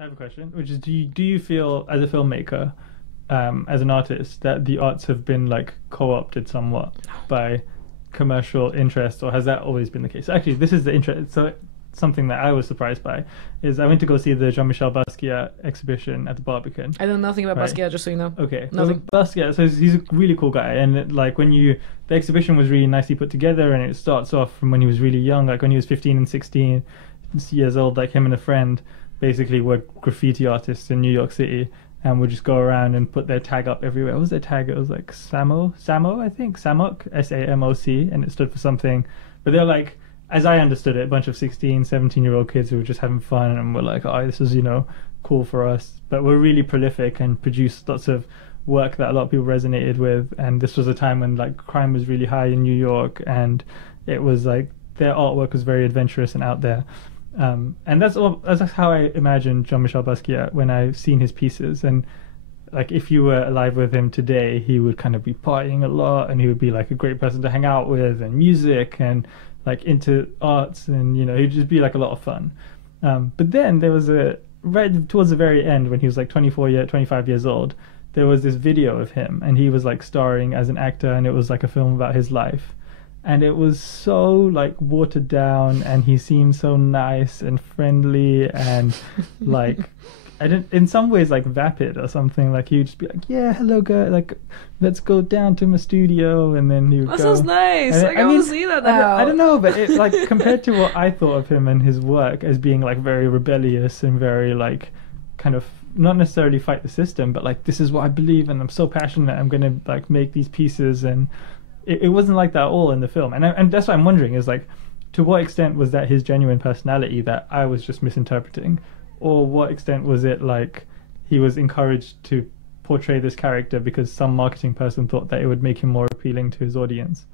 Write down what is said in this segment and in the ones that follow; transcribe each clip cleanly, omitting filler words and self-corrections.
I have a question, which is, do you feel as a filmmaker, as an artist, that the arts have been like co-opted somewhat by commercial interest, or has that always been the case? Actually, this is the interest. So something that I was surprised by is I went to go see the Jean-Michel Basquiat exhibition at the Barbican. I know nothing about Basquiat, just so you know. Okay, Nothing. well, Basquiat, so he's a really cool guy, and like the exhibition was really nicely put together, and it starts off from when he was really young, like when he was 15 and 16 years old, like him and a friend basically were graffiti artists in New York City, and would just go around and put their tag up everywhere. What was their tag? It was like Samo, I think, Samok, SAMOC, and it stood for something. But they're like, as I understood it, a bunch of 16, 17-year-old kids who were just having fun and were like, oh, this is, cool for us. But we're really prolific and produced lots of work that a lot of people resonated with. And this was a time when like crime was really high in New York, and it was like their artwork was very adventurous and out there. And that's how I imagine Jean-Michel Basquiat when I've seen his pieces. And like if you were alive with him today, he would kind of be partying a lot, and he would be like a great person to hang out with, and music, and like into arts, and he'd just be like a lot of fun. But then there was right towards the very end, when he was like 25 years old, there was this video of him, and he was like starring as an actor, and it was like a film about his life. And it was so like watered down, and he seemed so nice and friendly, and like in some ways like vapid or something. Like he'd just be like, "Yeah, hello, guy. Like, let's go down to my studio," and then he would That go. sounds nice. I want to see that now. I don't know, but it like compared to what I thought of him and his work as being like very rebellious and very like kind of not necessarily fight the system, but like this is what I believe, and I'm so passionate. I'm gonna like make these pieces, and it wasn't like that at all in the film. And that's what I'm wondering is like, to what extent was that his genuine personality that I was just misinterpreting? Or what extent was it like he was encouraged to portray this character because some marketing person thought that it would make him more appealing to his audience?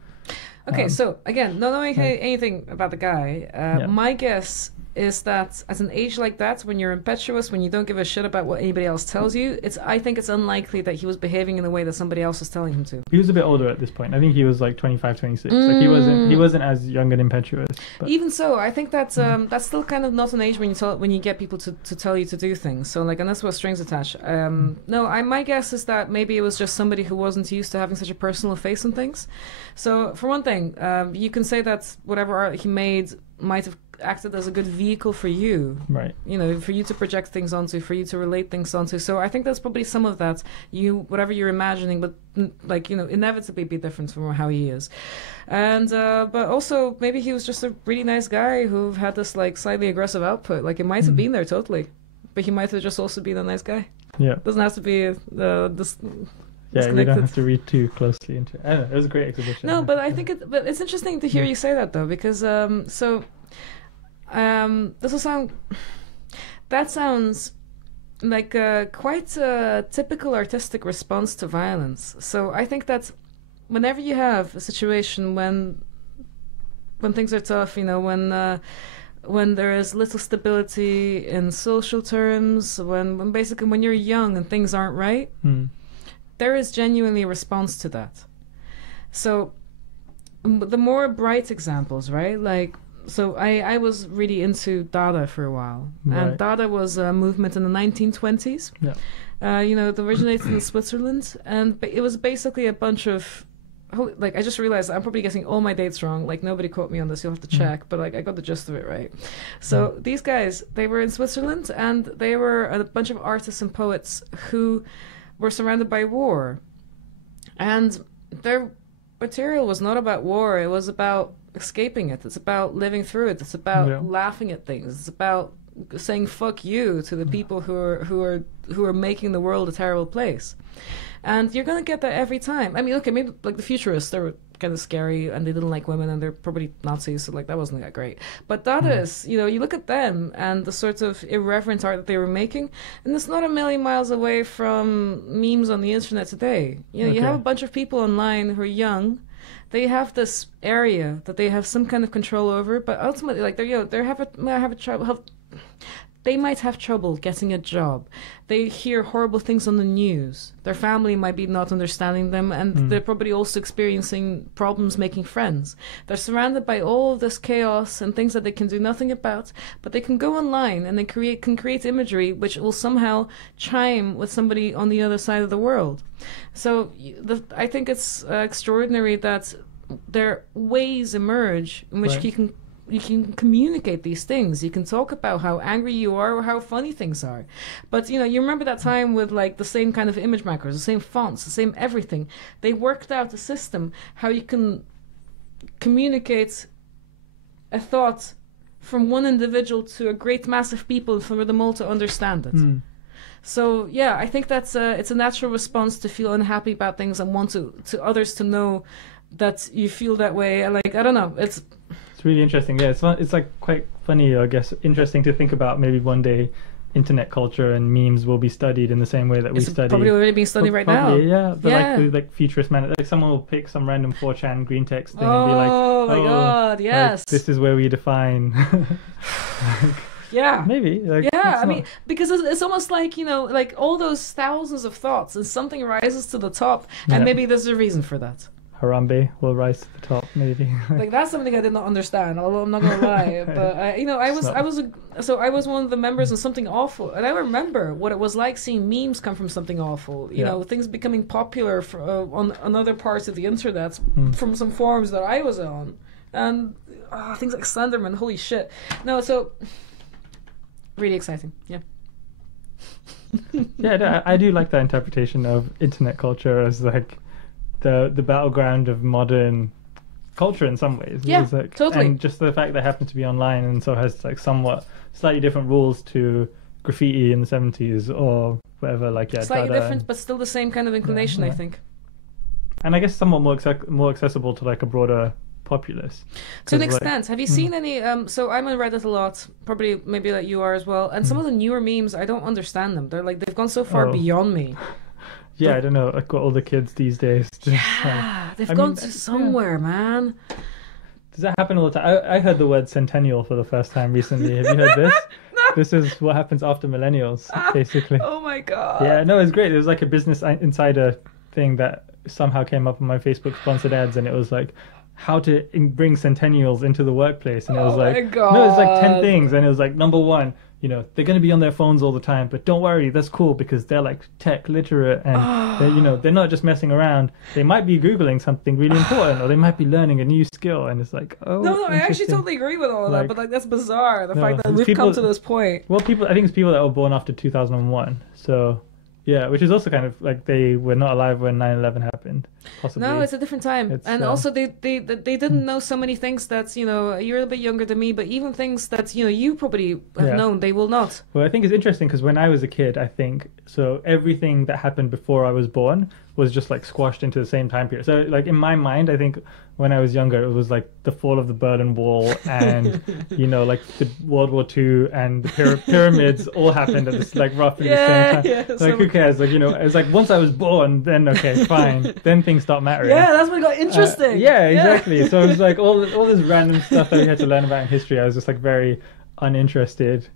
Okay, so again, not knowing anything about the guy, my guess is that at an age like that, when you're impetuous, when you don't give a shit about what anybody else tells you, I think it's unlikely that he was behaving in the way that somebody else was telling him to. He was a bit older at this point. I think he was like 25, 26. Like he wasn't as young and impetuous. But. Even so, I think that's still kind of not an age when you get people to tell you to do things. So like, and that's what strings attach. My guess is that maybe it was just somebody who wasn't used to having such a personal face on things. So for one thing, you can say that whatever art he made might have acted as a good vehicle for you, right? For you to project things onto, for you to relate things onto. So I think that's probably some of that. Whatever you're imagining, but like inevitably be different from how he is. And but also maybe he was just a really nice guy who had this like slightly aggressive output. Like it might have been there totally, but he might have just also been a nice guy. Yeah, doesn't have to be this. Yeah, you don't have to read too closely into it. I don't know, it was a great exhibition. No, but I think it's interesting to hear you say that though, because this will sound. That sounds like quite a typical artistic response to violence. So I think that whenever you have a situation when things are tough, when there is little stability in social terms, when basically when you're young and things aren't right. There is genuinely a response to that. So the more bright examples, right? Like, so I was really into Dada for a while. Right. And Dada was a movement in the 1920s. Yeah. It originated in Switzerland. And it was basically a bunch of, like, I just realized I'm probably getting all my dates wrong. Like, nobody quote me on this. You'll have to check. But, like, I got the gist of it right. So these guys, they were in Switzerland. And they were a bunch of artists and poets who were surrounded by war, and their material was not about war. It was about escaping it. It's about living through it. It's about laughing at things. It's about saying "fuck you" to the people who are making the world a terrible place. And you're gonna get that every time. I mean, okay, maybe like the futurists, they were kind of scary and they didn't like women and they're probably Nazis, so like that wasn't that great. But Dadaists, you look at them and the sort of irreverent art that they were making, and it's not a million miles away from memes on the internet today. You have a bunch of people online who are young. They have this area that they have some kind of control over, but ultimately, like they have a trouble. they might have trouble getting a job. They hear horrible things on the news. Their family might be not understanding them, and they're probably also experiencing problems making friends. They're surrounded by all of this chaos and things that they can do nothing about, but they can go online and they can create imagery which will somehow chime with somebody on the other side of the world. So I think it's extraordinary that there ways emerge in which you can communicate these things. You can talk about how angry you are or how funny things are. But, you know, you remember that time with, like, the same kind of image macros, the same fonts, the same everything. They worked out a system how you can communicate a thought from one individual to a great mass of people for them all to understand it. So, yeah, I think that's it's a natural response to feel unhappy about things and want to others to know that you feel that way. And, like, I don't know, it's really interesting. Yeah, it's like quite funny, I guess, interesting to think about. Maybe one day internet culture and memes will be studied in the same way that we study. Probably already being studied right now. Yeah, but like futurist man, like someone will pick some random 4chan green text thing and be like, "Oh my god, yes, like, this is where we define." Yeah, maybe. Like, yeah, I mean, because it's almost like, you know, like all those thousands of thoughts, and something rises to the top, and maybe there's a reason for that. Harambe will rise to the top, maybe. Like, that's something I did not understand, although I'm not gonna lie. But you know, I was one of the members of Something Awful, and I remember what it was like seeing memes come from Something Awful. You know, things becoming popular on other parts of the internet from some forums that I was on, and things like Slenderman. Holy shit! No, so really exciting. Yeah. Yeah, I do like that interpretation of internet culture as like the battleground of modern culture in some ways. Yeah, like, totally. And just the fact that it happens to be online and so has like somewhat slightly different rules to graffiti in the 70s or whatever. Like, yeah, slightly different, but still the same kind of inclination, I think. And I guess somewhat more accessible to like a broader populace. To an extent. Have you seen any so I'm on Reddit a lot, probably maybe like you are as well, and some of the newer memes, I don't understand them. They've gone so far beyond me. Yeah, I don't know. I've got all the kids these days. They've gone to somewhere, man. Does that happen all the time? I heard the word centennial for the first time recently. Have you heard this? No. This is what happens after millennials, basically. Oh my god. Yeah, no, it's great. It was like a Business Insider thing that somehow came up on my Facebook sponsored ads, and it was like how to bring centennials into the workplace, and it was like, no, it was like 10 things, and it was like, number 1, you know, they're going to be on their phones all the time, but don't worry, that's cool because they're like tech literate, and they're, you know, they're not just messing around. They might be Googling something really important, or they might be learning a new skill, and it's like, no, I actually totally agree with all of that, but like that's bizarre, the fact that we've come to this point. Well, I think it's people that were born after 2001, so yeah, which is also kind of like they were not alive when 9/11 happened. Possibly. No, it's a different time, and also they didn't know so many things that, you know, you're a bit younger than me, but even things that, you know, you probably have known, they will not. Well, I think it's interesting because when I was a kid, I think so everything that happened before I was born was just like squashed into the same time period. So like in my mind, I think when I was younger, it was like the fall of the Berlin Wall and you know, like the World War II and the pyramids all happened at this like roughly the same time. Yeah, like who cares? Like, you know, it's like once I was born, then okay, fine, then things start mattering. Yeah, that's when it got interesting. Yeah, exactly. So it was like all this random stuff that we had to learn about in history. I was just like very uninterested.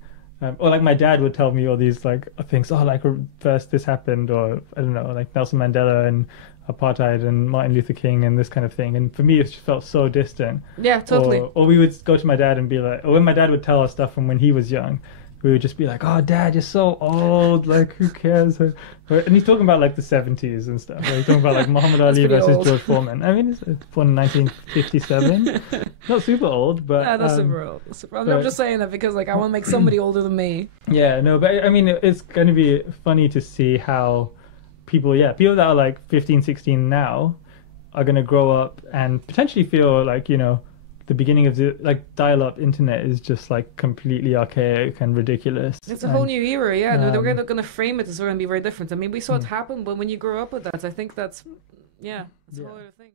Or like my dad would tell me all these like things. Oh, like first this happened, or I don't know, like Nelson Mandela and apartheid and Martin Luther King and this kind of thing. And for me, it just felt so distant. Yeah, totally. Or we would go to my dad and be like, or when my dad would tell us stuff from when he was young, we would just be like, "Oh, Dad, you're so old. Like, who cares?" And he's talking about like the 70s and stuff. He's talking about like Muhammad Ali versus old. George Foreman. I mean, it's born in 1957. Not super old, but yeah, not super old. I'm just saying that because like I want to make somebody older than me. Yeah, no, but I mean, it's going to be funny to see how people that are like 15, 16 now are going to grow up and potentially feel like, you know, the beginning of the like dial-up internet is just like completely archaic and ridiculous. It's a whole new era, yeah. No, they're going to frame it as going to be very different. I mean, we saw it happen, but when you grow up with that, I think that's, it's a whole other thing.